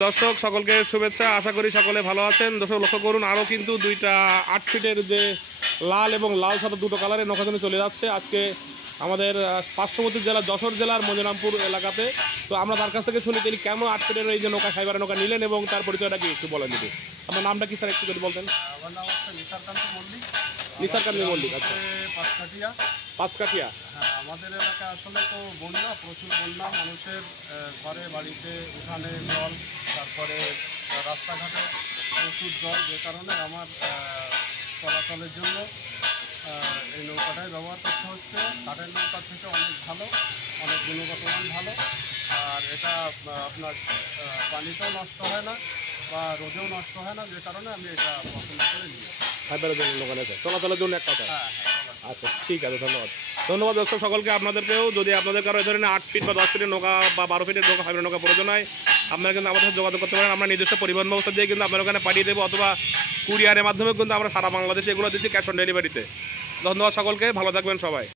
দর্শক সকলকে শুভেচ্ছা, আশা করি সকলে ভালো আছেন। দর্শক লক্ষ্য করুন, আরও কিন্তু দুইটা 8 ফিটের যে লাল এবং লাল সাদা দুটো কালারের নৌকা কিন্তু চলে যাচ্ছে আজকে আমাদের পার্শ্ববর্তী জেলা যশোর জেলার মজুরামপুর এলাকাতে। তো আমরা তার কাছ থেকে শুনি তিনি কেমন 8 ফিটের এই যে নৌকা ফাইবারের নৌকা নিলেন এবং তার পরিচয়টা কি একটু বলেন যদি। আপনার নামটা কি স্যার একটু যদি বলতেন। আমার নাম হচ্ছে নিসারকান্তি মল্লিক। নিসারকান্তি মল্লিক, আচ্ছা। পাঁচকাঠিয়া। পাঁচকাঠিয়া। হ্যাঁ, আমাদের এলাকায় আসলে তো বন্যা, প্রচুর বন্যা, মানুষের ঘরে বাড়িতে উঠানে জল, তারপরে রাস্তাঘাটে প্রচুর জল, যে কারণে আমার চলাচলের জন্য এই নৌকাটাই ব্যবহার করতে হচ্ছে। কাঠের নৌকার থেকে অনেক ভালো, অনেক গুণগত মান ভালো, আর এটা আপনার পানিতেও নষ্ট হয় না বা রোদেও নষ্ট হয় না, যে কারণে আমি এটা পছন্দ করে নিই। ফাইবারের জন্য নৌকা নিয়েছে, চলাচলের জন্য এক কথা। হ্যাঁ, আচ্ছা, ঠিক আছে, ধন্যবাদ। ধন্যবাদ দর্শক সকলকে। আপনাদেরকেও যদি আপনাদের কারো এই ধরনের 8 ফিট বা 10 ফিটের নৌকা বা 12 ফিটের নৌকা ফাইবারের নৌকা প্রয়োজন হয়, আপনারা কিন্তু আমাদের সাথে যোগাযোগ করতে পারেন। আমরা নিজস্ব পরিবহন ব্যবস্থা দিয়ে কিন্তু আপনার ওখানে পাঠিয়ে দেবো, অথবা কুরিয়ারের মাধ্যমে কিন্তু আমরা সারা বাংলাদেশে এগুলো দিচ্ছি ক্যাশ অন ডেলিভারিতে। ধন্যবাদ সকলকে, ভালো থাকবেন সবাই।